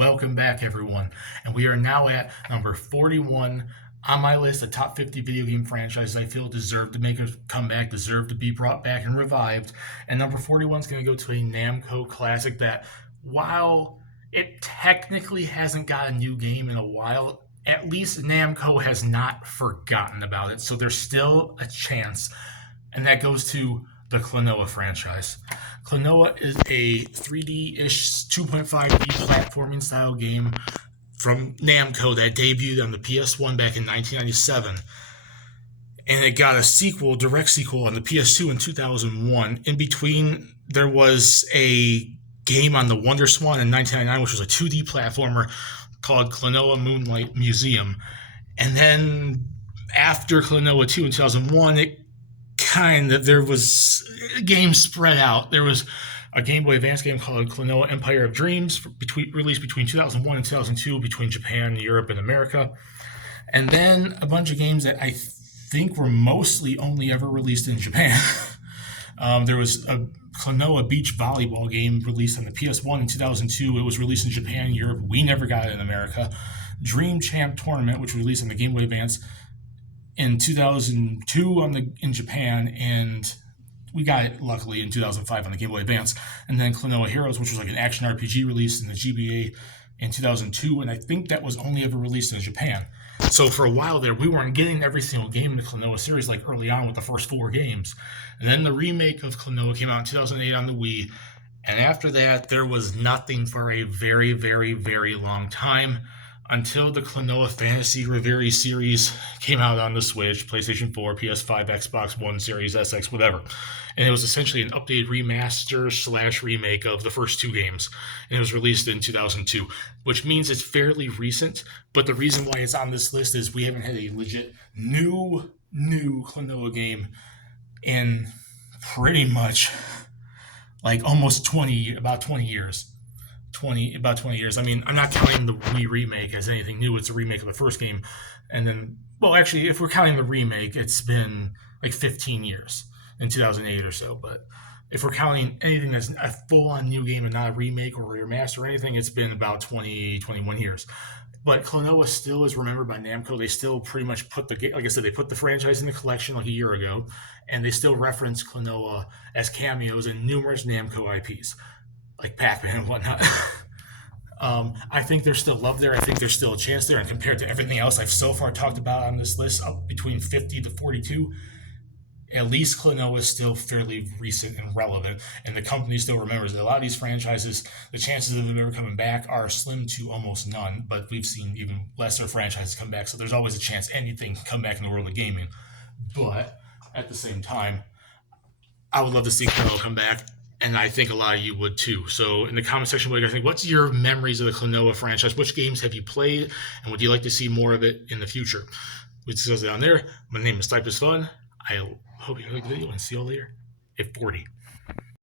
Welcome back, everyone. And we are now at number 41 on my list of top 50 video game franchises I feel deserve to make a comeback, deserve to be brought back and revived. And number 41 is going to go to a Namco classic that, while it technically hasn't got a new game in a while, at least Namco has not forgotten about it. So there's still a chance. And that goes to the Klonoa franchise. Klonoa is a 3D-ish 2.5D platforming style game from Namco that debuted on the PS1 back in 1997. And it got a sequel, direct sequel, on the PS2 in 2001. In between, there was a game on the WonderSwan in 1999, which was a 2D platformer called Klonoa Moonlight Museum. And then after Klonoa 2 in 2001, there was games spread out. There was a Game Boy Advance game called Klonoa Empire of Dreams, released between 2001 and 2002 between Japan, Europe, and America. And then a bunch of games that I think were mostly only ever released in Japan. There was a Klonoa Beach Volleyball game released on the PS1 in 2002. It was released in Japan and Europe. We never got it in America. Dream Champ Tournament, which was released on the Game Boy Advance in 2002 in Japan, and we got it luckily in 2005 on the Game Boy Advance. And then Klonoa Heroes, which was like an action RPG released in the GBA in 2002, and I think that was only ever released in Japan. So for a while there, we weren't getting every single game in the Klonoa series like early on with the first 4 games. And then the remake of Klonoa came out in 2008 on the Wii, and after that, there was nothing for a very, very, very long time, until the Klonoa Fantasy Reverie series came out on the Switch, PlayStation 4, PS5, Xbox One, Series SX, whatever. And it was essentially an updated remaster / remake of the first 2 games. And it was released in 2002, which means it's fairly recent. But the reason why it's on this list is we haven't had a legit new Klonoa game in pretty much like about 20 years. About 20 years. I mean, I'm not counting the Wii remake as anything new. It's a remake of the first game. And then, well, actually, if we're counting the remake, it's been like 15 years in 2008 or so. But if we're counting anything that's a full-on new game and not a remake or a remaster or anything, it's been about 21 years. But Klonoa still is remembered by Namco. They still pretty much put like I said, they put the franchise in the collection like a year ago, and they still reference Klonoa as cameos in numerous Namco IPs, like Pac-Man and whatnot. I think there's still love there. I think there's still a chance there. And compared to everything else I've so far talked about on this list, up between 50 to 42, at least Klonoa is still fairly recent and relevant. And the company still remembers that a lot of these franchises, the chances of them ever coming back are slim to almost none. But we've seen even lesser franchises come back. So there's always a chance anything can come back in the world of gaming. But at the same time, I would love to see Klonoa come back. And I think a lot of you would too. So in the comment section, what do you guys think? What's your memories of the Klonoa franchise? Which games have you played? And would you like to see more of it in the future? We discuss it down there. My name is Type is Fun. I hope you liked the video and see you all later at 40.